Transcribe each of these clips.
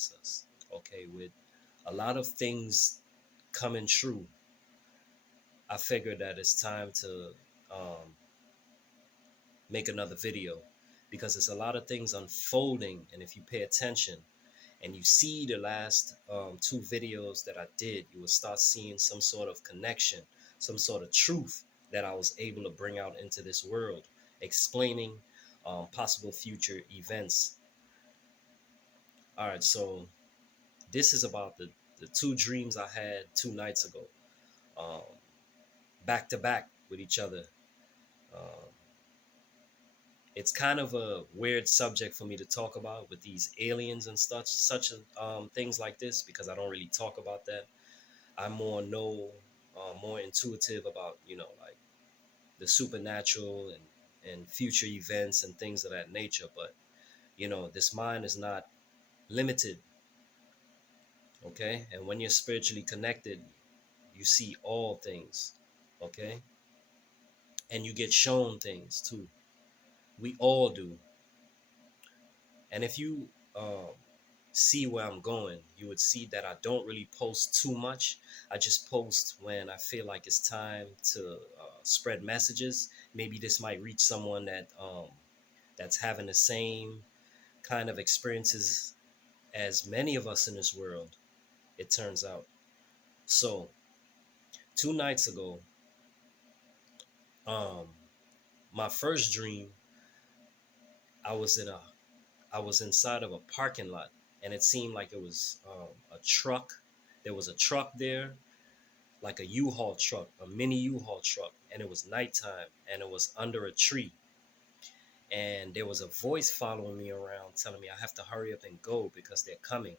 bless us. Okay, with a lot of things coming true, I figured that it's time to um, make another video because there's a lot of things unfolding. And if you pay attention and you see the last two videos that I did, you will start seeing some sort of connection, some sort of truth that I was able to bring out into this world, explaining possible future events. All right, so this is about the two dreams I had 2 nights ago, um, back to back with each other. Um, it's kind of a weird subject for me to talk about with these aliens and such things like this because I don't really talk about that. I'm more intuitive about like the supernatural and future events and things of that nature. But this mind is not limited, okay? And when you're spiritually connected, you see all things, okay? And you get shown things too. We all do. And if you see where I'm going, you would see that I don't really post too much. I just post when I feel like it's time to spread messages. Maybe this might reach someone that's having the same kind of experiences as many of us in this world. It turns out. So 2 nights ago, um, my first dream, I was in a I was inside of a parking lot, and it seemed like it was a truck. There was a truck there, like a U-Haul truck, a mini U-Haul truck, and it was nighttime, and it was under a tree. And there was a voice following me around, telling me I have to hurry up and go because they're coming.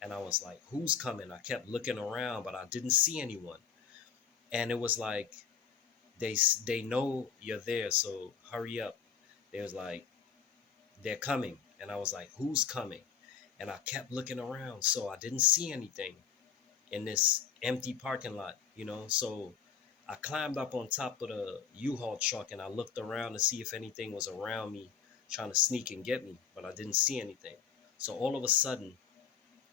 And I was like, "Who's coming?" I kept looking around, but I didn't see anyone. And it was like they know you're there, so hurry up. They was like, "They're coming," and I was like, "Who's coming?" And I kept looking around, so I didn't see anything in this empty parking lot, So I climbed up on top of the U-Haul truck and I looked around to see if anything was around me trying to sneak and get me, but I didn't see anything. So all of a sudden,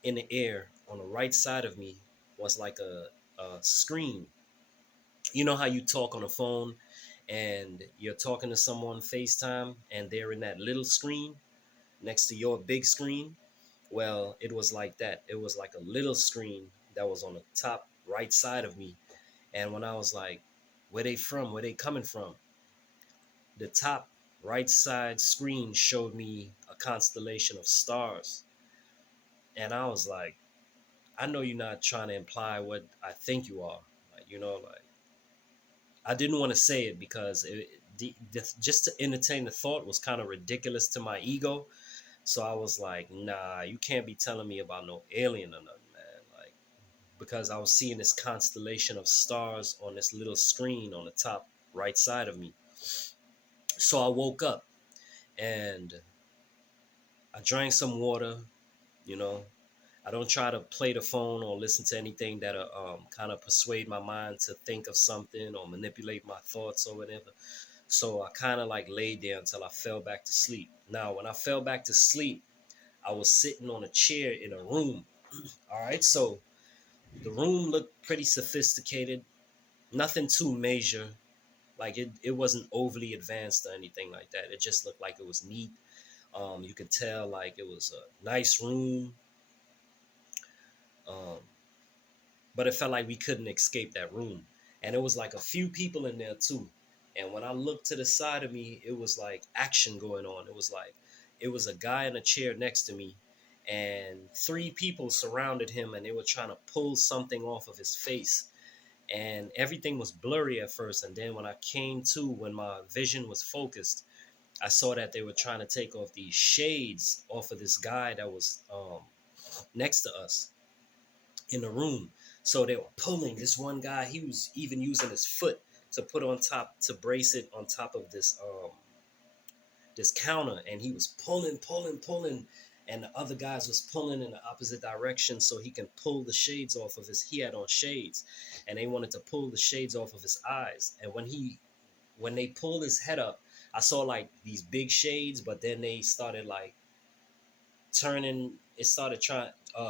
in the air on the right side of me was like a screen. You know how you talk on the phone and you're talking to someone FaceTime and they're in that little screen next to your big screen? Well, it was like that. It was like a little screen that was on the top right side of me. And when I was like, where they from? Where they coming from? The top right side screen showed me a constellation of stars. And I was like, I know you're not trying to imply what I think you are. Like I didn't want to say it because just to entertain the thought was kind of ridiculous to my ego. So I was like, nah, you can't be telling me about no alien or nothing, man. Like, because I was seeing this constellation of stars on this little screen on the top right side of me. So I woke up and I drank some water, you know. I don't try to play the phone or listen to anything that kind of persuade my mind to think of something or manipulate my thoughts or whatever. So I kind of like laid there until I fell back to sleep. Now, when I fell back to sleep, I was sitting on a chair in a room. All right, so the room looked pretty sophisticated, nothing too major. Like it wasn't overly advanced or anything like that. It just looked like it was neat. You could tell like it was a nice room, um, but it felt like we couldn't escape that room. And it was like a few people in there too. And when I looked to the side of me, it was like action going on. It was a guy in a chair next to me, and three people surrounded him, and they were trying to pull something off of his face. And everything was blurry at first, and then when I came to, when my vision was focused, I saw that they were trying to take off these shades off of this guy that was next to us in the room. So they were pulling this one guy. He was even using his foot to put on top to brace it on top of this counter, and he was pulling, and the other guys was pulling in the opposite direction so he can pull the shades off of his. He had on shades, and they wanted to pull the shades off of his eyes. And when they pulled his head up, I saw like these big shades, but then they started like it started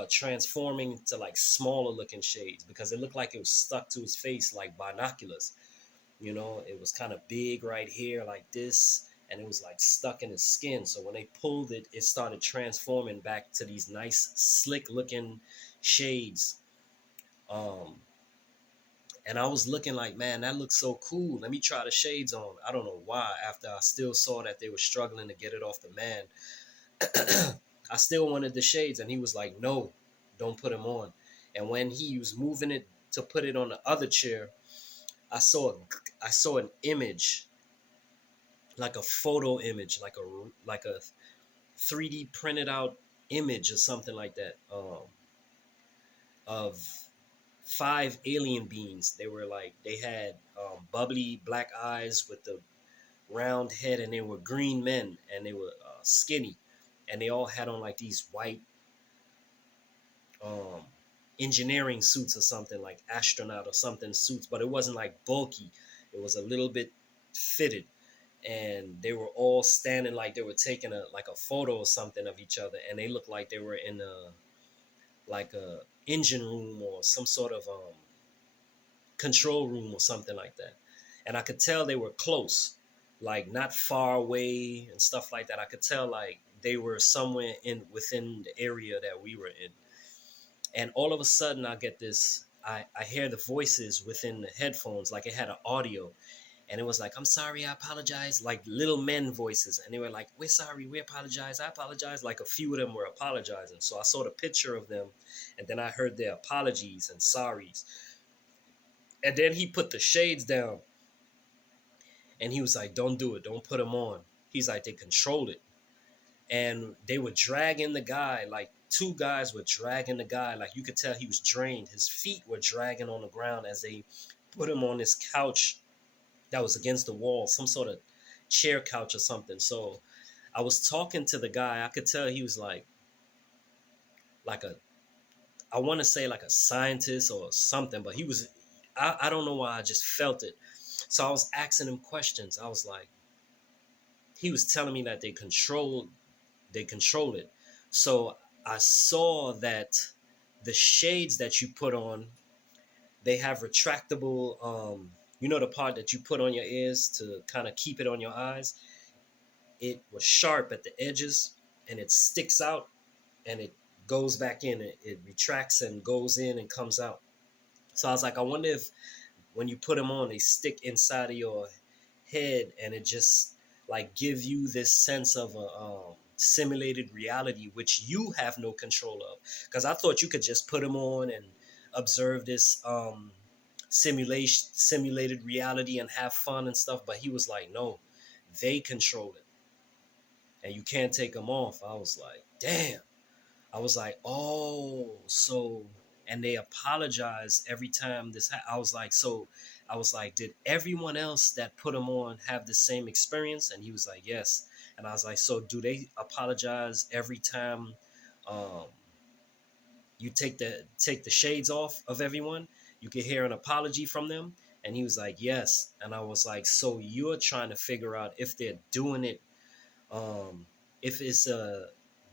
transforming to like smaller looking shades because it looked like it was stuck to his face like binoculars. It was kind of big right here like this, and it was like stuck in his skin. So when they pulled it, it started transforming back to these nice, slick looking shades. Um, and I was looking like, man, that looks so cool. Let me try the shades on. I don't know why. After I still saw that they were struggling to get it off the man, I still wanted the shades, and he was like, no, don't put them on. And when he was moving it to put it on the other chair, I saw I saw an image, like a photo image, like a 3D printed out image or something like that, of 5 alien beings. They had bubbly black eyes with the round head, and they were green men, and they were skinny, and they all had on like these white um, engineering suits or something, like astronaut or something suits, but it wasn't like bulky. It was a little bit fitted, and they were all standing like they were taking a photo or something of each other, and they looked like they were in a engine room or some sort of control room or something like that. And I could tell they were close, like not far away and stuff like that. I could tell like they were somewhere in within the area that we were in. And all of a sudden I get this, I hear the voices within the headphones, like it had an audio, and it was like, I'm sorry, I apologize, like little men voices, and they were like, we're sorry, we apologize, I apologize. Like a few of them were apologizing. So I saw the picture of them, and then I heard their apologies and sorries. And then he put the shades down, and he was like, don't do it, don't put them on. He's like, they controlled it. And they were dragging the guy, like two guys were dragging the guy, like you could tell he was drained. His feet were dragging on the ground as they put him on this couch that was against the wall, some sort of chair couch or something. So I was talking to the guy. I could tell he was like a, I want to say like a scientist or something, but he was, I don't know why, I just felt it. So I was asking him questions. I was like, he was telling me that they control it. So I saw that the shades that you put on, they have retractable, the part that you put on your ears to kind of keep it on your eyes. It was sharp at the edges, and it sticks out, and it goes back in. It retracts and goes in and comes out. So I was like, I wonder if when you put them on, they stick inside of your head, and it just like give you this sense of a simulated reality, which you have no control of. Because I thought you could just put them on and observe this simulated reality and have fun and stuff. But he was like, no, they control it, and you can't take them off. I was like, damn. I was like, oh, so, and they apologize every time I was like, so, I was like, did everyone else that put them on have the same experience? And he was like, yes. And I was like, so do they apologize every time um, you take the shades off of everyone? You can hear an apology from them. And he was like, yes. And I was like, so you're trying to figure out if they're doing it, um, if it's a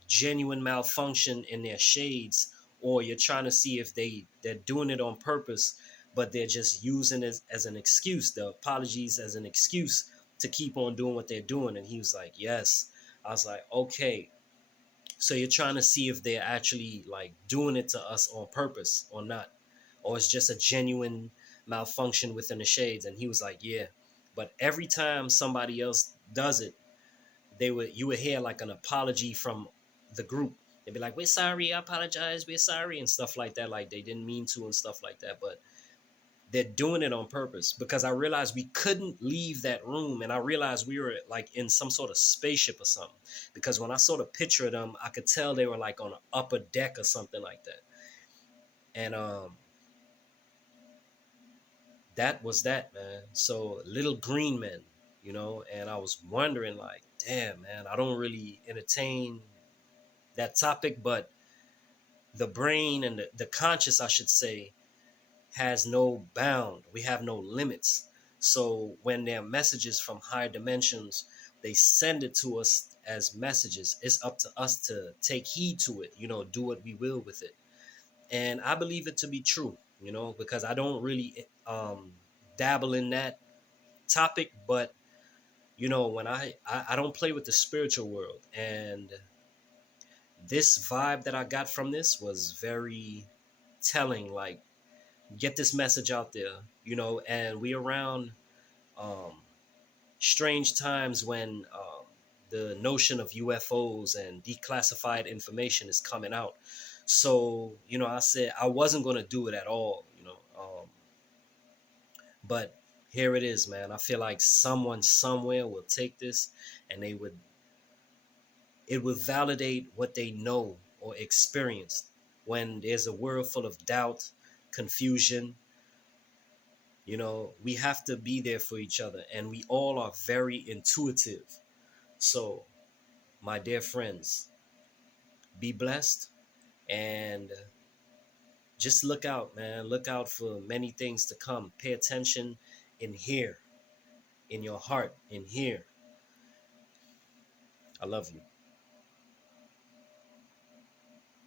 genuine malfunction in their shades, or you're trying to see if they're doing it on purpose, but they're just using it as an excuse, the apologies as an excuse to keep on doing what they're doing. And he was like, yes. I was like, okay, so you're trying to see if they're actually like doing it to us on purpose or not, or it's just a genuine malfunction within the shades. And he was like, yeah, but every time somebody else does it, you would hear like an apology from the group. They'd be like, we're sorry, I apologize, we're sorry, and stuff like that, like they didn't mean to and stuff like that. But they're doing it on purpose, because I realized we couldn't leave that room, and I realized we were like in some sort of spaceship or something, because when I saw the picture of them, I could tell they were like on an upper deck or something like that. And that was that, man. So little green men, and I was wondering like, damn, man, I don't really entertain that topic, but the brain and the conscious, I should say, has no bound. We have no limits. So when there are messages from higher dimensions, they send it to us as messages. It's up to us to take heed to it, do what we will with it. And I believe it to be true, because I don't really dabble in that topic, but when I don't play with the spiritual world, and this vibe that I got from this was very telling. Like, get this message out there, and we around um, strange times when the notion of UFOs and declassified information is coming out. So, I said I wasn't going to do it at all, but here it is, man. I feel like someone somewhere will take this, and it would validate what they know or experienced. When there's a world full of doubt, confusion, we have to be there for each other, and we all are very intuitive. So, my dear friends, be blessed, and just look out, man. Look out for many things to come. Pay attention in here, in your heart, in here. I love you.